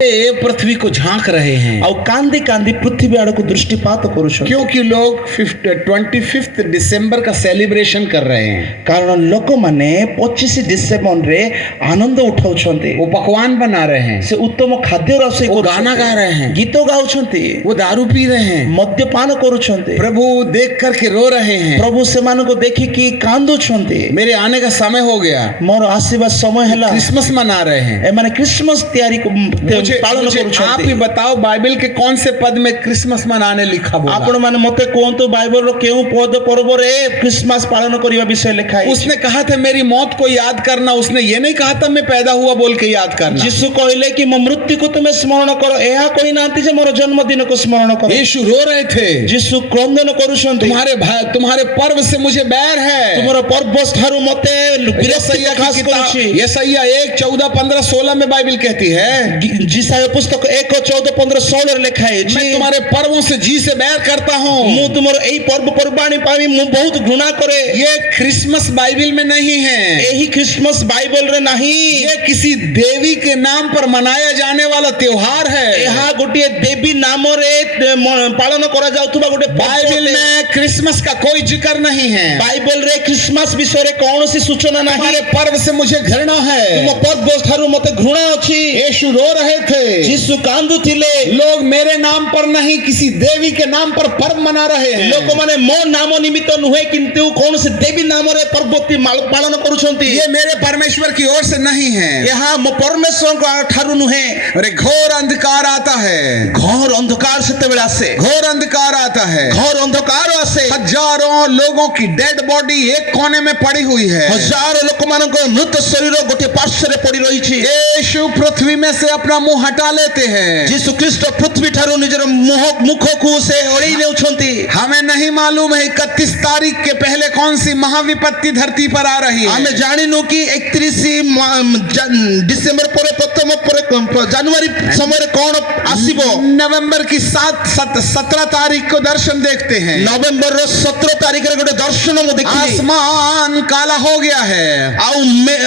वे पृथ्वी को झांक रहे हैं ଆଉ କାନ୍ଦି କାନ୍ଦି ପୃଥିବୀ ଆଡକୁ ଦୃଷ୍ଟିପାତ କରୁଛନ୍ତି। क्योंकि लोग 25 दिसंबर का सेलिब्रेशन कर रहे हैं। କାରଣ ଲୋକମାନେ 25 ଡିସେମ୍ବରରେ ଆନନ୍ଦ ଉଠାଉଛନ୍ତି। वो पकवान बना रहे हैं, ସେ ଉତ୍ତମ ଖାଦ୍ୟ ରୋଷେଇ वो କରୁଛନ୍ତି, गाना गा रहे हैं, ଗୀତ ଗାଉଛନ୍ତି, वो दारू पी रहे हैं, ମଦ୍ୟପାନ କରୁଛନ୍ତି। प्रभु देख करके रो रहे हैं। ପ୍ରଭୁ ସେମାନଙ୍କୁ ଦେଖିକି କାନ୍ଦୁଛନ୍ତି। मेरे आने का समय हो गया, ମୋର ଆସିବା ସମୟ ହେଲା। क्रिसमस मना रहे हैं। ଏମାନେ ଖ୍ରୀଷ୍ଟମାସ ତିଆରି ପାଳନ मुझे आप କରୁଛନ୍ତି। ही बताओ बाइबल के कौन से पद में क्रिसमस मनाने लिखा बोला? ଆପଣ ମାନେ ମତେ କୁହନ୍ତୁ ବାଇବଲର କେଉଁ ପଦ ପର୍ବରେ ଖ୍ରୀଷ୍ଟମାସ ପାଳନ କରିବା ବିଷୟ ଲେଖା ହେଇଛି? उसने कहा था मेरी मौत को याद करना, उसने ये नहीं कहा था मैं पैदा हुआ बोल के याद करना। ଯୀଶୁ କହିଲେ କି ମୋ ମୃତ୍ୟୁକୁ ତୁମେ ସ୍ମରଣ କର, ଏହା କହିନାହାନ୍ତି ଯେ ମୋର ଜନ୍ମଦିନକୁ ସ୍ମରଣ କର। यीशु रो रहे थे, ଯୀଶୁ କ୍ରନ୍ଦନ କରୁଛନ୍ତି, तुम्हारे पर्व से मुझे बैर है। ତୁମର ପର୍ବ ଠାରୁ ମତେ ବିରକ୍ତି ପ୍ରକାଶ କରୁଛି। यशायाह 1:14-15-16 में बाइबल कहती है, ଯିଶାୟ ପୁସ୍ତକ 1:14-15-16 ରେ ଲେଖା ହେଇଛି, मैं तुम्हारे पर्वों से जी से बैर करता हूँ। ମୁଁ ତୁମର ଏଇ ପର୍ବପର୍ବାଣୀ ପାଇଁ ମୁଁ ବହୁତ ଘୃଣା କରେ। ये क्रिसमस बाइबल में नहीं है, ଏହି ଖ୍ରୀଷ୍ଟମାସ ବାଇବଲରେ ନାହିଁ। ये किसी देवी के नाम पर मनाया जाने वाला त्योहार है। ଏହା ଗୋଟିଏ ଦେବୀ ନାମରେ ପାଳନ କରାଯାଉଥିବା ଗୋଟେ बाइबल में क्रिसमस का कोई जिक्र नहीं है। ବାଇବଲରେ ଖ୍ରୀଷ୍ଟମାସ ବିଷୟରେ କୌଣସି ସୂଚନା ନାହିଁ। हमारे पर्व से मुझे घृणा है। ତୁମ ପର୍ବ ଠାରୁ ମତେ ଘୃଣା ଅଛି। यीशु रो रहे थे, ଯୀଶୁ କାନ୍ଦୁଥିଲେ, लोग मेरे नाम पर नहीं किसी देवी के नाम पर पर्व मना रहे हैं। ଲୋକମାନେ ମୋ ନାମ ନିମିତ୍ତ ନୁହେଁ କିନ୍ତୁ କୌଣସି ଦେବୀ ନାମରେ ପର୍ବ ପାଳନ କରୁଛନ୍ତି। ये मेरे परमेश्वर की ओर से नहीं है। ଏହା ମୋ ପରମେଶ୍ୱରଙ୍କ ଠାରୁ ନୁହେଁ। अरे घोर अंधकार आता है, ଘୋର ଅନ୍ଧକାର ସେତେବେଳେ ଆସେ, घोर अंधकार आता है। ଘୋର ଅନ୍ଧକାର ଆସେ। हजारों लोगों की डेड बॉडी एक कोने में पड़ी हुई है। ହଜାର ଲୋକମାନଙ୍କ ମୃତ ଶରୀର ଗୋଟିଏ ପାର୍ଶ୍ୱରେ ପଡି ରହିଛି। यीशु पृथ्वी में से अपना मुंह हटा लेते हैं। ଯୀଶୁ ଖ୍ରୀଷ୍ଟ ପୃଥିବୀ ଠାରୁ ନିଜର ମୁଖକୁ ସେ ଓଳେଇ ନେଉଛନ୍ତି। हमें नहीं मालूम है 31 तारीख के पहले कौन सी महाविपत्ति धरती पर आ रही है। ଆମେ ଜାଣିନୁ କି 31 ଡିସେମ୍ବର ପରେ ପ୍ରଥମ ପରେ ଜାନୁଆରୀ ସମୟରେ କଣ ଆସିବ। नवंबर की 17 तारीख को दर्शन देखते हैं। ନଭେମ୍ବରର 17 ତାରିଖରେ ଗୋଟେ ଦର୍ଶନ ମୁଁ ଦେଖିଲି। आसमान काला हो गया है, ଆଉ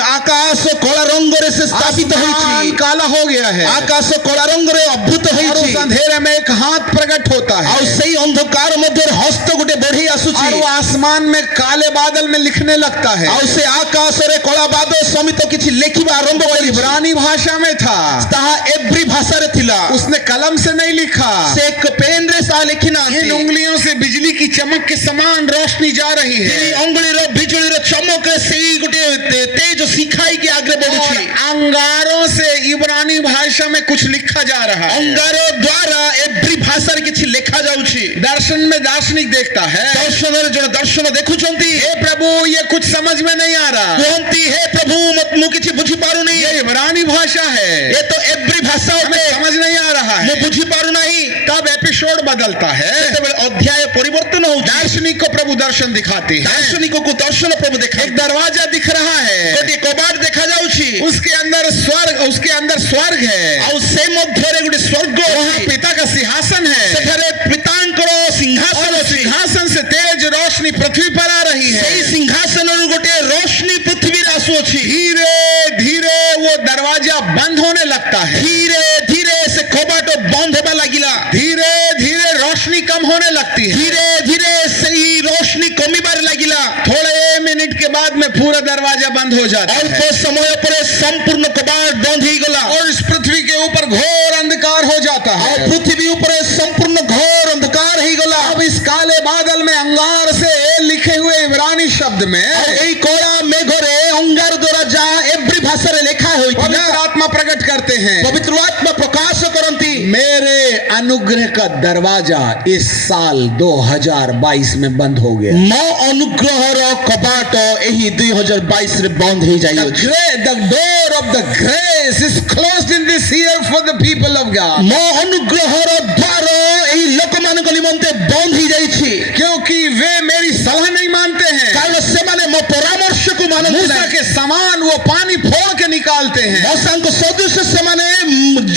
ଆକାଶ କଳା ରଙ୍ଗରେ ସେ ସ୍ଥାପିତ ହୋଇଛି। काला हो गया है। ଆକାଶ କଳା ରଙ୍ଗରେ ଅଭୂତ और ହୋଇଛି। उस अंधेरे में एक हाथ प्रकट होता है, ଆଉ ସେଇ ଅନ୍ଧକାର ମଧ୍ୟରେ ହସ୍ତ ଗୋଟେ ବଢି ଆସୁଛି। और वो आसमान में काले बादल में लिखने लगता है। ଆଉ ସେ ଆକାଶରେ କଳା ବାଦଲ ସମିତ କିଛି ଲେଖିବା ଆରମ୍ଭ କରିଛି। इब्रानी भाषा में था, ତାହା ଏବ୍ରି ଭାଷାରେ ଥିଲା। उसने कलम से नहीं लिखा। ସେ ଏକ ପେନରେ ତାହା ଲେଖି इन ନାହାନ୍ତି। उंगलियों से बिजली की चमक के समान रोशनी जा रही है। ସେଇ ଅଙ୍ଗୁଳିର ବିଜୁଳିର ଚମକରେ ସେଇ ଗୋଟେ ତେଜ ଶିଖାଇକି ଆଗରେ ବଢୁଛି। और अंगारों से इब्रानी भाषा में कुछ लिखा जा रहा है। ଅଙ୍ଗାର ଦ୍ୱାରା ଏବ୍ରି ଭାଷାରେ କିଛି ଲେଖା ଯାଉଛି। दर्शन में दार्शनिक देखता है, ଦର୍ଶନରେ ଜଣେ ଦର୍ଶନ ଦେଖୁଛନ୍ତି। हे प्रभु ये कुछ समझ में नहीं आ रहा, କୁହନ୍ତି ହେ ପ୍ରଭୁ ମୁଁ କିଛି ବୁଝିପାରୁନି। ये इब्रानी भाषा है, ଏ ତ ଏବ୍ରି ଭାଷା हमें ଅଟେ, समझ नहीं आ रहा ମୁଁ है। ବୁଝିପାରୁନାହିଁ। तब एपिसोड बदलता है, ସେତେବେଳେ ଅଧ୍ୟାୟ ପରିବର୍ତ୍ତନ ହଉଛି। दार्शनिक को प्रभु दर्शन दिखाते हैं। ଦାର୍ଶନିକକୁ ଦର୍ଶନ ପ୍ରଭୁ एक ଦେଖାଏ। दरवाजा दिख रहा है, ଗୋଟିଏ କବାଟ ଦେଖାଯାଉଛି। उसके अंदर स्वर्ग है, ଆଉ ସେ ମଧ୍ୟରେ ଗୋଟେ ସ୍ୱର୍ଗ वहाँ ଅଛି। पिता का सिंहासन है, ସେଠାରେ ପିତାଙ୍କର ସିଂହାସନ और ଅଛି। सिंहासन से तेज रोशनी पृथ्वी पर आ रही है। ସେଇ ସିଂହାସନରୁ ଗୋଟେ ରୋଶନୀ ପୃଥିବୀରେ ଆସୁଅଛି। धीरे धीरे वो दरवाजा बंद होने लगता है, ଧୀରେ ଧୀରେ ସେ କବାଟ ବନ୍ଦ ହେବା ଲାଗିଲା। धीरे धीरे रोशनी कम होने लगती है। ଧୀରେ ଧୀରେ ସେଇ ରୋଶନୀ କମିବାରେ ଲାଗିଲା। थोड़े मिनट के बाद में पूरा दरवाजा बंद हो जाता ଅଳ୍ପ है, ସମୟ ପରେ ସମ୍ପୂର୍ଣ୍ଣ କବାଟ ବନ୍ଦ ହେଇଗଲା। और इस पृथ्वी के ऊपर घोर अंधकार हो जाता ଆଉ है। ପୃଥିବୀ ଉପରେ ସମ୍ପୂର୍ଣ୍ଣ ଘୋର ଅନ୍ଧକାର ହେଇଗଲା। अब इस काले बादल में अंगार से लिखे हुए इब्रानी शब्द में ଆଉ ଏଇ କଳା ମେଘରେ ଅଙ୍ଗାର ଦ୍ୱାରା ଯାହା ଏବ୍ରି ଭାଷାରେ ଲେଖା ହୋଇଥିଲା, पवित्र आत्मा प्रकट करते हैं, ପବିତ୍ର ଆତ୍ମା ପ୍ରକାଶ କରନ୍ତି। मेरे अनुग्रह का दरवाजा इस साल 2022 में बंद हो गया। ମୋ ଅନୁଗ୍ରହର କବାଟ ଏହି 2022 ରେ ବନ୍ଦ ହେଇଯାଇଅଛି। The door of the grace is closed in this year for the people of God. ମୋ ଅନୁଗ୍ରହର ଦ୍ୱାର ଏହି ଲୋକମାନଙ୍କ ନିମନ୍ତେ ବନ୍ଦ ହେଇଯାଇଛି। क्योंकि वे मेरी सलाह नहीं मानते हैं, କାରଣ ସେମାନେ ମୋ ପରାମର୍ଶକୁ ମାନନ୍ତି मूसा ନାହିଁ। के समान वो पानी फोड़ के निकालते हैं, ମଶାଙ୍କ ସଦୃଶ ସେମାନେ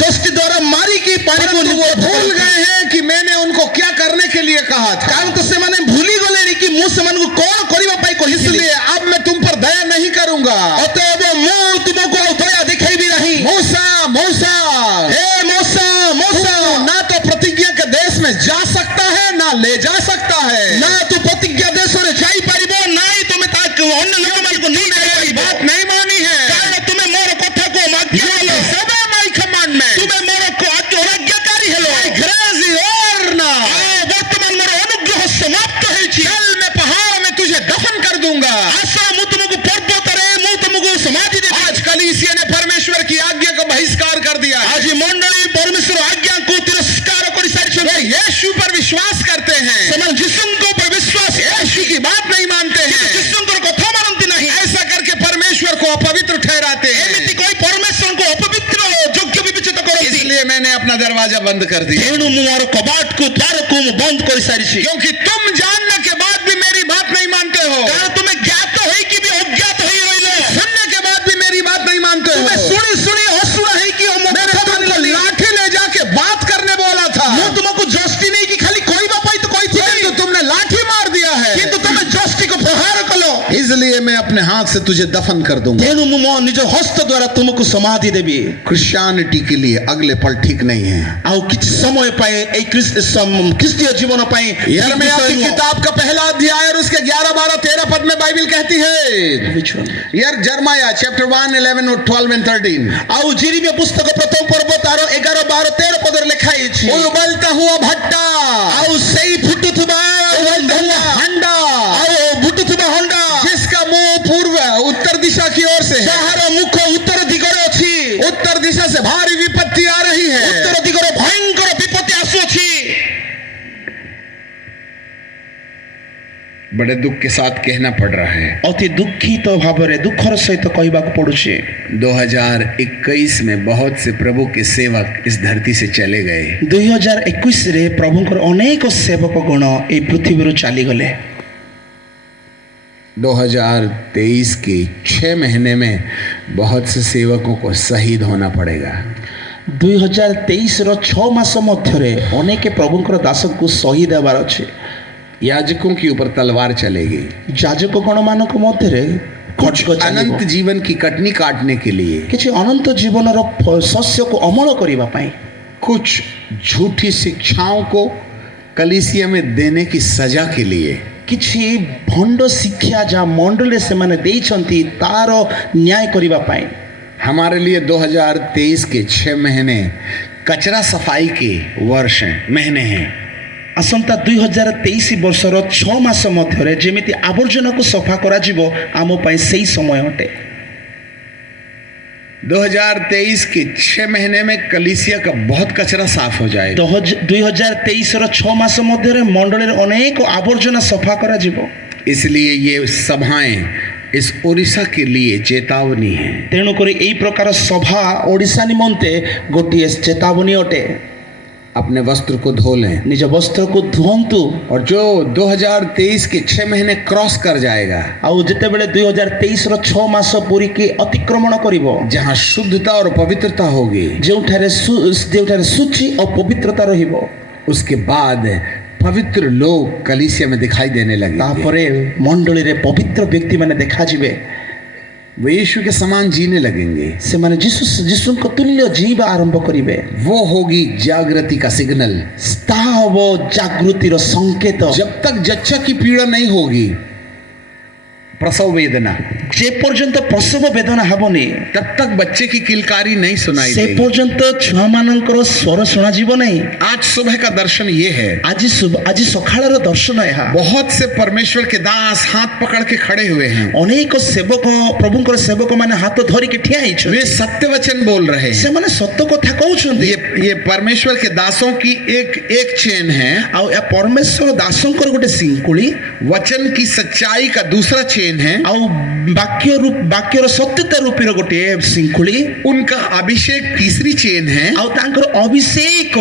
ଯଷ୍ଟି ଦ୍ୱାରା ମାରିକି ପାଣିକୁ परंतु वो भूल गए हैं कि मैंने उनको क्या करने के लिए कहा था। କାରଣ ତ ସେମାନେ ଭୁଲି ଗଲେଣି କି ମୁଁ ସେମାନଙ୍କୁ କଣ କରିବା ପାଇଁ କହିଥିଲି। इसलिए अब मैं तुम पर दया नहीं करूंगा। ଅତଏବ ମୁଁ ତୁମକୁ ଆଉ ଦୟା ଦେଖେଇବି ନାହିଁ। मूसा मूसा ହେ जा सकता है ना ले जा सकता है। ନା ତୁ ପ୍ରତିଜ୍ଞା ଦେଶରେ ଯାଇପାରିବ ନାଇଁ ତୁମେ ତାକୁ ଅନ୍ୟ ଲୋକମାନଙ୍କୁ ନେଇ ଯାଇପାରିବ। बात नहीं मानी है। କାରଣ ତୁମେ ମୋର କଥାକୁ ଅମାନ୍ୟ You call. disobey my commandment. ତୁମେ ମୋର ଅରାଜ୍ଞାକାରୀ ହେଲ। My grace is over now. ଆଉ ବର୍ତ୍ତମାନ ମୋର ଅନୁଗ୍ରହ ସମାପ୍ତ ହେଇଛି। कल मैं पहाड़ में तुझे दफन कर दूंगा। ଆସ ମୁଁ ତୁମକୁ ପର୍ବତରେ ମୁଁ ତୁମକୁ ସମାଧି ଦେବି। आज कलीसिया ने परमेश्वर की आज्ञा को बहिष्कार कर दिया। ଆଜି ମଣ୍ଡଳୀ ପରମେଶ୍ୱର ଆଜ୍ଞାକୁ ତିରସ୍କାର वे କରିସାରିଛନ୍ତି। यीशु पर विश्वास करते हैं, ସେମାନେ ଯୀଶୁଙ୍କ ଉପରେ ବିଶ୍ୱାସ यीशु की बात नहीं मानते हैं। ଯୀଶୁଙ୍କର କଥା ମାନନ୍ତି ନାହିଁ। ऐसा करके परमेश्वर को अपवित्र ठहराते हैं। ଏମିତି କହି ପରମେଶ୍ୱରଙ୍କୁ ଅପବିତ୍ର ଯୋଗ୍ୟ ବିବେଚିତ କରନ୍ତି। इसलिए मैंने अपना दरवाजा बंद कर दिया, ତେଣୁ ମୁଁ ମୋର କବାଟକୁ ଦ୍ୱାରକୁ ମୁଁ ବନ୍ଦ କରିସାରିଛି। क्योंकि तुम जानने के बाद भी मेरी बात नहीं मानते हो, କାରଣ ତୁମେ ଜ୍ଞାତ ହେଇକି ବି ଅଜ୍ଞାତ ହେଇ ରହିଲ। सुनने के बाद भी मेरी बात नहीं मानते हो। ତୁମେ ଶୁଣି ଶୁଣି ଅଶୁଣା ହେଇକି ମୋ मैंने କଥା तुमको ମାନିଲନି। लाठी ले जाके बात करने बोला था, ମୁଁ ତୁମକୁ ଜଷ୍ଟି ନେଇକି ଖାଲି କହିବା ପାଇଁ ତ କହିଥିଲି, किंतु तुमने लाठी मार दिया है। କିନ୍ତୁ ତୁମେ ଜଷ୍ଟିକୁ ପ୍ରହାର କଲ। इसलिए मैं अपने हाथ से तुझे दफन कर दूंगा। ତେଣୁ ମୁଁ ମୋ ନିଜ ହସ୍ତ ଦ୍ୱାରା ତୁମକୁ ସମାଧି ଦେବି। क्रिश्चियनिटी के लिए अगले पल ठीक नहीं है। ଆଉ କିଛି ସମୟ ପାଇଁ ଏଇ ଖ୍ରୀଷ୍ଟୀୟ ଜୀବନ ପାଇଁ यिर्मयाह की किताब का पहला अध्याय और उसके 11, 12, 13 पद में बाइबल कहती है, यार जर्माया चैप्टर 1, 11 और 12 and 13, ଆଉ ଜିରିମିୟା ପୁସ୍ତକ ପ୍ରଥମ ପର୍ବ ତାର 11, 12, 13 ପଦରେ ଲେଖା ହେଇଛି। उबलता हुआ भट्टा, ଆଉ ସେଇ ଫୁଟୁଥିବା हंडा, ଆଉ ଫୁଟୁଥିବା ହଣ୍ଡା जिसका मुंह पूर्व उत्तर दिशा की ओर से है। ଯାହାର ମୁଖ ଉତ୍ତର ଦିଗରେ ଅଛି। उत्तर दिशा से भारी विपत्ति आ रही है। ଉତ୍ତର ଦିଗରେ ଭୟଙ୍କର ବିପତ୍ତି ଆସୁଅଛି। बड़े दुख के साथ कहना पड़ रहा है। ଅତି ଦୁଃଖିତ ଭାବରେ ଦୁଃଖର ସହିତ କହିବାକୁ ପଡୁଛି। 2021 में बहुत से प्रभु के सेवक इस धरती से चले गए। 2021ରେ ପ୍ରଭୁଙ୍କର ଅନେକ ସେବକ ଗଣ ଏହି ପୃଥିବୀରୁ ଚାଲିଗଲେ। 2023 के 6 महीने में बहुत से सेवकों को शहीद होना पड़ेगा। 2023ର 6 ମାସ ମଧ୍ୟରେ ଅନେକ ପ୍ରଭୁଙ୍କର ଦାସଙ୍କୁ ଶହୀଦ ହେବାର ଅଛି। याजकों के ऊपर तलवार चलेगी। ଯାଜକ ଗଣମାନଙ୍କ ମଧ୍ୟରେ कुछ ଖड्ग ଚାଲିବ। अनंत जीवन की कटनी काटने के लिए, କିଛି ଅନନ୍ତ ଜୀବନର ଶସ୍ୟକୁ ଅମଳ କରିବା ପାଇଁ, कुछ झूठी शिक्षाओं को कलीसिया में देने की सजा के लिए, କିଛି ଭଣ୍ଡ ଶିକ୍ଷା ଯାହା ମଣ୍ଡଳୀରେ ସେମାନେ ଦେଇଛନ୍ତି ତାର ନ୍ୟାୟ କରିବା ପାଇଁ। हमारे लिए 2023 के 6 महीने कचरा सफाई के वर्ष हैं, महीने हैं। ଆସନ୍ତା 2023 ବର୍ଷର 6 ମାସ ମଧ୍ୟରେ ଯେମିତି ଆବର୍ଜନାକୁ ସଫା କରାଯିବ ଆମ ପାଇଁ ସେହି ସମୟ ଅଟେ। 2023 के 6 महीने में कलीसिया का बहुत कचरा साफ हो जाएगा। 2023ର 6 ମାସ ମଧ୍ୟରେ ମଣ୍ଡଳୀରେ ଅନେକ ଆବର୍ଜନା ସଫା କରାଯିବ। इसलिए ये सभाएं इस उड़ीसा के लिए चेतावनी है। ତେଣୁକରି ଏହି ପ୍ରକାର ସଭା ଓଡ଼ିଶା ନିମନ୍ତେ ଗୋଟିଏ ଚେତାବନୀ ଅଟେ। अपने वस्त्र को धो लें, ନିଜ ବସ୍ତ୍ରକୁ ଧୁଅନ୍ତୁ। और जो 2023 के 6 महीने क्रॉस कर जाएगा, ଆଉ ଯେତେବେଳେ 2023ର 6 ମାସ ପୁରୀକି ଅତିକ୍ରମଣ କରିବ, जहां शुद्धता और पवित्रता होगी, ଯେଉଁଠାରେ ଶୁଚି ଓ ପବିତ୍ରତା ରହିବ, उसके बाद पवित्र लोग कलीसिया में दिखाई देने लगे। ତାପରେ ମଣ୍ଡଳୀରେ ପବିତ୍ର ବ୍ୟକ୍ତିମାନେ ଦେଖାଯିବେ। वे यीशु के समान जीने लगेंगे। ସେମାନେ ଯୀଶୁଙ୍କ ତୁଲ୍ୟ ଜୀବା ଆରମ୍ଭ କରିବେ। वो होगी जागृति का सिग्नल। ତାହା ହେବ ଜାଗୃତିର ସଂକେତ। जब तक जच्चा की पीड़ा नहीं होगी, प्रसव वेदना, ଯେ ପର୍ଯ୍ୟନ୍ତ ପ୍ରସବ ବେଦନା ହେବନି तब तक बच्चे की किलकारी नहीं सुनाई ସେ देगी। ପର୍ଯ୍ୟନ୍ତ ଛୁଆମାନଙ୍କର ସ୍ୱର ଶୁଣାଯିବ ନାହିଁ। आज सुबह का दर्शन ये है, ଆଜି ସକାଳର ଦର୍ଶନ ଏହା। बहुत से परमेश्वर के दास हाथ पकड़ के खड़े हुए हैं। ଅନେକ ସେବକ ପ୍ରଭୁଙ୍କର ସେବକମାନେ ହାତ ଧରିକି ଠିଆ ହେଇଛନ୍ତି। वे सत्य वचन बोल रहे हैं। ସେମାନେ ସତ କଥା କହୁଛନ୍ତି। ये परमेश्वर के दासों की एक चेन है, ଆଉ ଏହା ପରମେଶ୍ୱର ଦାସଙ୍କର ଗୋଟେ ଶିଙ୍କୁଳି, वचन की सच्चाई का दूसरा चेन है, ଆଉ ବାକ୍ୟର ସତ୍ୟତା ରୂପୀର ଗୋଟିଏ ଶିଙ୍କୁଳି, उनका अभिषेक तीसरी चेन है, ଆଉ ତାଙ୍କର ଅଭିଷେକ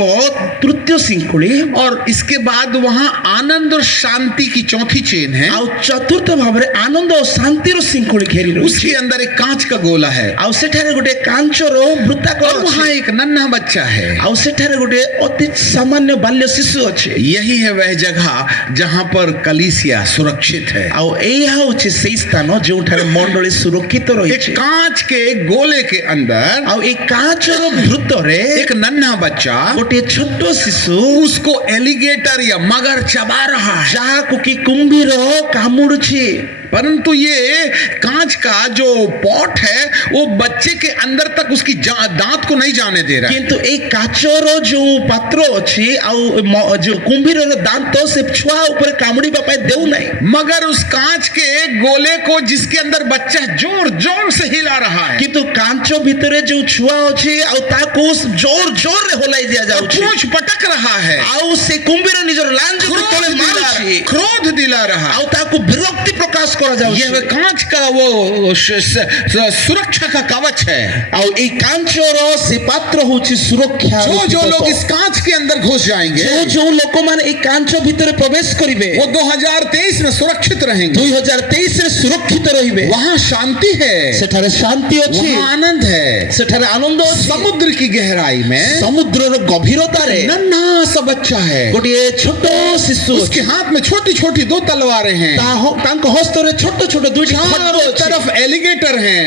ତୃତୀୟ ଶିଙ୍କୁଳି, और इसके बाद वहां आनंद और शांति की चौथी चेन है। ଆଉ ଚତୁର୍ଥ ଭାବରେ ଆନନ୍ଦ ଓ ଶାନ୍ତିର ଶିଙ୍କୁଳି ଘେରି ରହିଛି। उसके अंदर एक कांच का गोला है, ଆଉ ସେଠାରେ ଗୋଟେ କାଞ୍ଚର ବୃତ୍ତାକାର और वहां ଅଛି। एक नन्हा बच्चा है। ଆଉ ସେଠାରେ ଗୋଟେ ଅତି ସାମାନ୍ୟ ବାଲ୍ୟ ଶିଶୁ ଅଛି। यही है वह जगह जहां पर कलीसिया सुरक्षित है। ଆଉ ଏଇଆ ହେଉଛି ସେଇ ସ୍ଥାନ ଯେଉଁଠାରେ ମଣ୍ଡଳୀ ସୁରକ୍ଷିତ एक ରହିଛି कांच के गोले के अंदर ଆଉ ଏଇ କାଚର ଭିତରେ एक नन्हा बच्चा ଗୋଟିଏ ଛୋଟ ଶିଶୁ उसको एलिगेटर या मगर चबा रहा है। ଯାହାକୁ କି କୁମ୍ଭୀର କାମୁଡୁଛି परंतु ये कांच का जो पॉट है वो बच्चे के अंदर तक उसकी दांत को नहीं जाने दे रहा है। କିନ୍ତୁ ଏଇ କାଚର ଯୋଉ ପାତ୍ର ଅଛି ଆଉ ଯୋଉ କୁମ୍ଭୀରର ଦାନ୍ତ ସେ ଛୁଆ ଉପରେ କାମୁଡିବା ପାଇଁ ଦେଉନାହିଁ मगर उस कांच के गोले को जिसके अंदर बच्चा जोर जोर से हिला रहा है, କିନ୍ତୁ କାଞ୍ଚ ଭିତରେ ଯୋଉ ଛୁଆ ଅଛି ଆଉ ତାକୁ ଜୋର ଜୋରରେ ହଲାଇ ଦିଆଯାଉଛି पूंछ पटक रहा है, ଆଉ ସେ କୁମ୍ଭୀର ନିଜର ଲାଞ୍ଜକୁ ତଳେ ମାରୁଛି क्रोध दिला रहा ଆଉ ତାକୁ ବିରକ୍ତି ପ୍ରକାଶ କରାଯାଉଛି यह कांच का वो सुरक्षा का कवच है। ଆଉ ଏଇ କାଞ୍ଚର ସେ ପାତ୍ର ହଉଛି ସୁରକ୍ଷା जो लोग इस कांच के अंदर घुस जाएंगे ଯୋଉ ଲୋକମାନେ ଏଇ କାଞ୍ଚ ଭିତରେ ପ୍ରବେଶ କରିବେ वो 2023 में सुरक्षित रहेंगे। 2023 ରେ ସୁରକ୍ଷିତ ରହିବେ वहां शांति है, ସେଠାରେ ଶାନ୍ତି ଅଛି वहां आनंद है। ସେଠାରେ ଆନନ୍ଦ ଅଛି समुद्र की गहराई में ସମୁଦ୍ରର ଗଭୀରତାରେ नन्हा सा बच्चा है, ଗୋଟିଏ ଛୋଟ ଶିଶୁ ଅଛି उसके हाथ में छोटी छोटी 2 तलवारें हैं, ତାଙ୍କ ହସ୍ତରେ ଛୋଟ ଛୋଟ ଦୁଇଟି ଖड्ग चारों ଅଛି तरफ एलिगेटर हैं,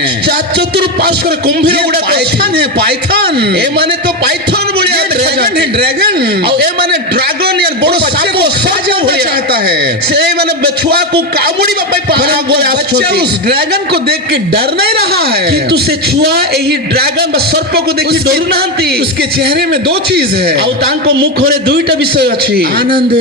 ଚତୁଃପାର୍ଶ୍ୱରେ କୁମ୍ଭୀର ये ଗୁଡାକ ଅଛି पाइथन है, पाइथन ଏମାନେ ତ ପାଇଥନ ଭଳିଆ ड्रैगन है, ଦେଖାଯାନ୍ତି ड्रैगन ଆଉ ଏମାନେ ଡ୍ରାଗନ ୟା ବଡ बच्चे ସାପ को ସାପ खा जाना ଭଳିଆ चाहता है। ସେମାନେ ଛୁଆକୁ କାମୁଡିବା ପାଇଁ ପାହାଡ ଗଳେ बच्चा ଆସୁଛନ୍ତି उस ड्रैगन को देख के डर नहीं रहा है, କିନ୍ତୁ ସେ ଛୁଆ ଏହି ଡ୍ରାଗନ ବା ସର୍ପକୁ ଦେଖି ଡରୁ ନାହାନ୍ତି उसके चेहरे में 2 चीज है, ଆଉ ତାଙ୍କ ମୁଖରେ ଦୁଇଟା ବିଷୟ ଅଛି आनंद,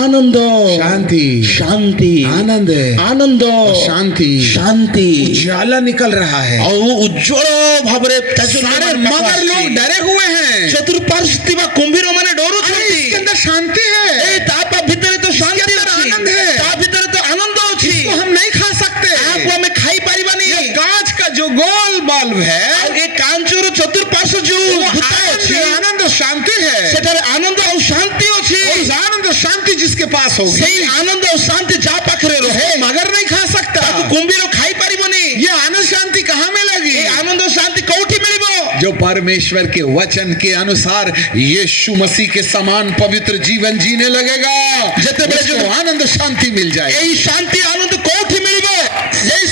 ଆନନ୍ଦ शांति, ଶାନ୍ତି आनंद, ଆନନ୍ଦ शांति, ଶାନ୍ତି उजाला निकल रहा है। ଆଉ ଉଜ୍ଜଳ ଭାବରେ सारे मगर लोग डरे हुए हैं, ଚତୁଃପାର୍ଶ୍ୱ ଥିବା କୁମ୍ଭୀର ମାନେ अरे ଡରୁଛନ୍ତି इसके अंदर शांति है, ଏଇ ତା ଭିତରେ ତ ଶାନ୍ତି इसके अंदर ଅଛି आनंद है, ତା ଭିତରେ ତ ଆନନ୍ଦ ଅଛି इसको हम नहीं खा सकते। ତାହାକୁ ଆମେ ଖାଇ ପାରିବାନି ये कांच का जो गोल बल्ब है ଆଉ ଏ କାଞ୍ଚର ଚତୁଃପାର୍ଶ୍ୱ ଯୋଉ वो ଭୂତା ଅଛି आनंद और शांति है। ସେଠାରେ ଆନନ୍ଦ ଆଉ ଶାନ୍ତି ଅଛି उस आनंद और शांति जिसके पास होगी ସେଇ ଆନନ୍ଦ ଆଉ ଶାନ୍ତି ଯାହା ପାଖରେ ରହେ मगर नहीं खा सकता। ତାକୁ କୁମ୍ଭୀର ଖାଇ ପାରିବନି ये आनंद शांति कहाँ मिलेगी? ଏ ଆନନ୍ଦ ଶାନ୍ତି କୋଉଠି ମିଳିବ जो परमेश्वर के वचन के अनुसार यीशु मसीह के समान पवित्र जीवन जीने लगेगा, ଯେତେବେଳେ उसको आनंद शांति मिल जाए। ଏହି ଶାନ୍ତି ଆନନ୍ଦ କୋଉଠି ମିଳିବ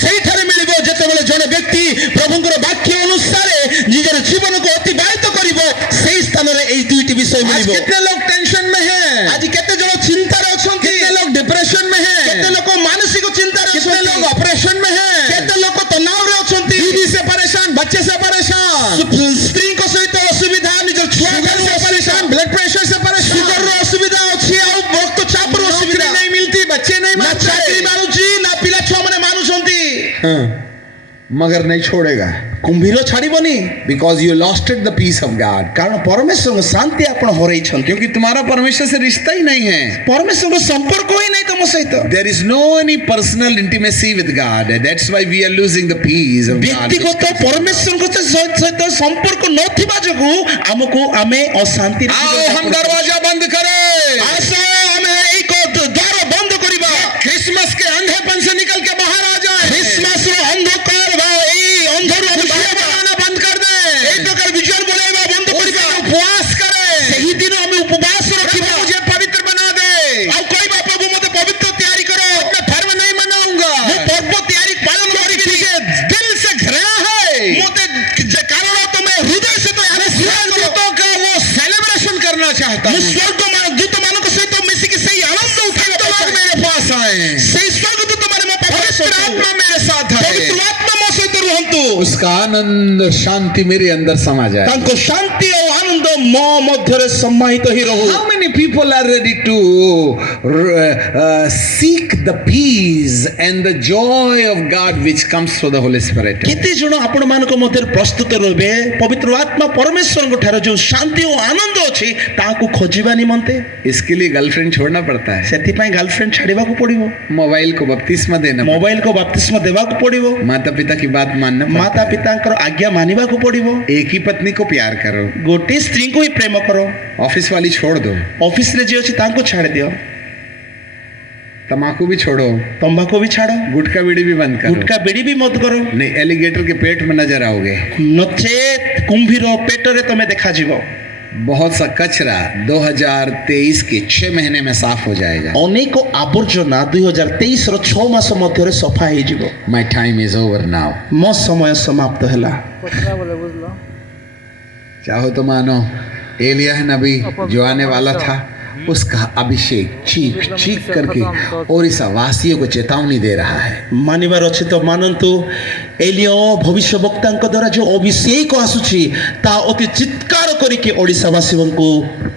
ସେଇଠାରେ ମିଳିବ ଯେତେବେଳେ ଜଣେ ବ୍ୟକ୍ତି ପ୍ରଭୁଙ୍କର ବାକ୍ୟ ଅନୁସାରେ ନିଜର ଜୀବନକୁ ଅତିବାହିତ କରିବ ସେଇ ସ୍ଥାନରେ ଏହି ଦୁଇଟି ବିଷୟ आज ମିଳିବ कितने लोग टेंशन में हैं? ଆଜି କେତେ ଜଣ ଚିନ୍ତାରେ ଅଛନ୍ତି कितने लोग डिप्रेशन में କେତେ हैं? ଲୋକ ମାନସିକ ଚିନ୍ତାରେ कितने लोग ଅଛନ୍ତି ऑपरेशन में हैं? କେତେ ଲୋକ ତନାବରେ ଅଛନ୍ତି बीवी से परेशान, बच्चे से परेशान, ସ୍ତ୍ରୀଙ୍କ ସହିତ ଅସୁବିଧା ନିଜର ଛୁଆ शुगर से परेशान, ब्लड प्रेशर से परेशान, ସୁଗରର ଅସୁବିଧା ଅଛି ଆଉ ରକ୍ତଚାପର नौकरी ଅସୁବିଧା नहीं मिलती, बच्चे नहीं ନା ଚାକିରି मानते, ମାରୁଛି ନା ପିଲା ଛୁଆ ମାନେ ମାନୁଛନ୍ତି मगर नहीं छोड़ेगा, କୁମ୍ଭୀର ଛାଡିବନି because you lost it the peace of God, କାରଣ ପରମେଶ୍ୱରଙ୍କ ଶାନ୍ତି ଆପଣ ହରେଇଛନ୍ତି क्योंकि तुम्हारा परमेश्वर से रिश्ता ही नहीं है। ପରମେଶ୍ୱରଙ୍କ ସମ୍ପର୍କ ହିଁ ନାହିଁ ତମ ସହିତ There is no any personal intimacy with God. That's why we are losing the peace of God. ବ୍ୟକ୍ତିଗତ ପରମେଶ୍ୱରଙ୍କ ସହିତ ସମ୍ପର୍କ ନଥିବା ଯୋଗୁଁ ଆମେ ଅଶାନ୍ତି आओ हम दरवाजा बंद करें, ଆସ ଆମେ ଏଇ ଦ୍ୱାର ବନ୍ଦ କରିବା क्रिसमस के अंधेपन से निकल के बाहर आ जाए, ଖ୍ରୀଷ୍ଟମାସର ଅନ୍ଧକାର ବା ଏଇ ଅନ୍ଧରୁ ଆମେ खुशियां ବାହାରିବା। मनाना बंद कर दें, এই ପ୍ରକାର ବିଜୟ ବନେଇବା ବନ୍ଦ उस କରିବା दिन उपवास करें, ସେହି ଦିନ ଆମେ ଉପବାସ ରଖିବା प्रभु मुझे पवित्र बना दे, ଆଉ କହିବା ପ୍ରଭୁ ମୋତେ ପବିତ୍ର ତିଆରି କର मैं पर्व नहीं मनाऊंगा, ମୁଁ ପର୍ବ ତିଆରି ପାଳନ କରିବିନି तुझे दिल से घृणा है, ମୋତେ କାରଣ ତମେ ହୃଦୟ ସହିତ ଏହାକୁ ଘୃଣା କର। स्वर्गदूतों का वो सेलिब्रेशन करना चाहता ମୁଁ हूँ। ସ୍ୱର୍ଗ ଦୂତମାନଙ୍କ ସହିତ ମିଶିକି ସେଇ ଆନନ୍ଦ ଉଠାଇବା तो ପାଇଁ लोग मेरे पास आए, ସେଇ ସ୍ୱର୍ଗଦୂତ ମାନେ ମୋ ପାଖରେ पवित्र आत्मा मेरे साथ है, ପବିତ୍ର ଆତ୍ମା ମୋ ସହିତ ରୁହନ୍ତୁ उसका आनंद शांति मेरे अंदर समा जाए। ତାଙ୍କ ଶାନ୍ତି ଆଉ ଆନନ୍ଦ ମୋ ମଧ୍ୟରେ ସମାହିତ ହିଁ ରହୁ How many people are ready to seek the peace and the joy of God which comes through the Holy Spirit? କେତେ ଜଣ ଆପଣମାନଙ୍କ ମଧ୍ୟରେ ପ୍ରସ୍ତୁତ ରହିବେ ପବିତ୍ର ଆତ୍ମା ପରମେଶ୍ୱରଙ୍କ ଠାରୁ ଯେଉଁ ଶାନ୍ତି ଓ ଆନନ୍ଦ ଅଛି ତାହାକୁ ଖୋଜିବା ନିମନ୍ତେ इसके लिए गर्लफ्रेंड छोड़ना पड़ता है, ସେଥିପାଇଁ ଗାର୍ଲଫ୍ରେଣ୍ଡ ଛାଡ଼ିବାକୁ ପଡ଼ିବ मोबाइल को बपतिस्मा देना पड़ता ମୋବାଇଲକୁ ବାପ୍ତିସ୍ମ ଦେବାକୁ ପଡ଼ିବ है, माता पिता की बात मानना पड़ता ମାତା ପିତାଙ୍କର ଆଜ୍ଞା ମାନିବାକୁ ପଡ଼ିବ है, एक ही पत्नी को प्यार करो, ଗୋଟିଏ ସ୍ତ୍ରୀଙ୍କୁ ହିଁ ପ୍ରେମ କର ऑफिस वाली छोड़ दो, ଅଫିସରେ ଯିଏ ଅଛି ତାଙ୍କୁ ଛାଡ଼ିଦିଅ तम्बाकू भी छोड़ो, ତମ୍ବାକୁ ବି ଛାଡ଼ गुटखा बीड़ी भी बंद करो, ଗୁଟକା ବିଡ଼ି ବି ମତ କର नहीं एलिगेटर के पेट में नजर आओगे। ନଚେତ୍ କୁମ୍ଭୀର ପେଟରେ ତମେ ଦେଖାଯିବ। बहुत सा कचरा 2023 के 6 महीने में साफ हो जाएगा. ଅନେକ ଆବର୍ଜନା 2023ର 6 ମାସ ମଧ୍ୟରେ ସଫା ହେଇଯିବ. My time is over now. ମୋ ସମୟ ସମାପ୍ତ ହେଲା. चाहो तो मानो एलियह नबी जो आने वाला था उसका अभिषेक चीख चीख करके ओडिशा वासियों को चेतावनी दे रहा है. ମାନିବାର ଅଛି ତ ମାନନ୍ତୁ. ଏଲିୟ ଭବିଷ୍ୟବକ୍ତାଙ୍କ ଦ୍ୱାରା ଯେଉଁ ଅଭିଷେକ ଆସୁଛି ତା ଅତି ଚିତ୍କାର କରିକି ଓଡ଼ିଶାବାସୀଙ୍କୁ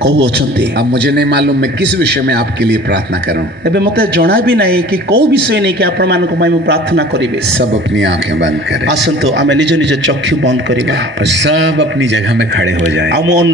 କହୁଅଛନ୍ତି. अब मुझे नहीं मालूम मैं किस विषय में आपके लिए प्रार्थना करूं. ଏବେ ମୋତେ ଜଣା ବି ନାହିଁ କି କୋଉ ବିଷୟ ନେଇକି ଆପଣମାନଙ୍କ ପାଇଁ ମୁଁ ପ୍ରାର୍ଥନା କରିବି. सब अपनी आंखें बंद करें ଆସନ୍ତୁ ଆମେ ନିଜ ନିଜ ଚକ୍ଷୁ ବନ୍ଦ କରିବା. और सब अपनी जगह में खड़े हो जाएं. ଆଉ ମୁଁ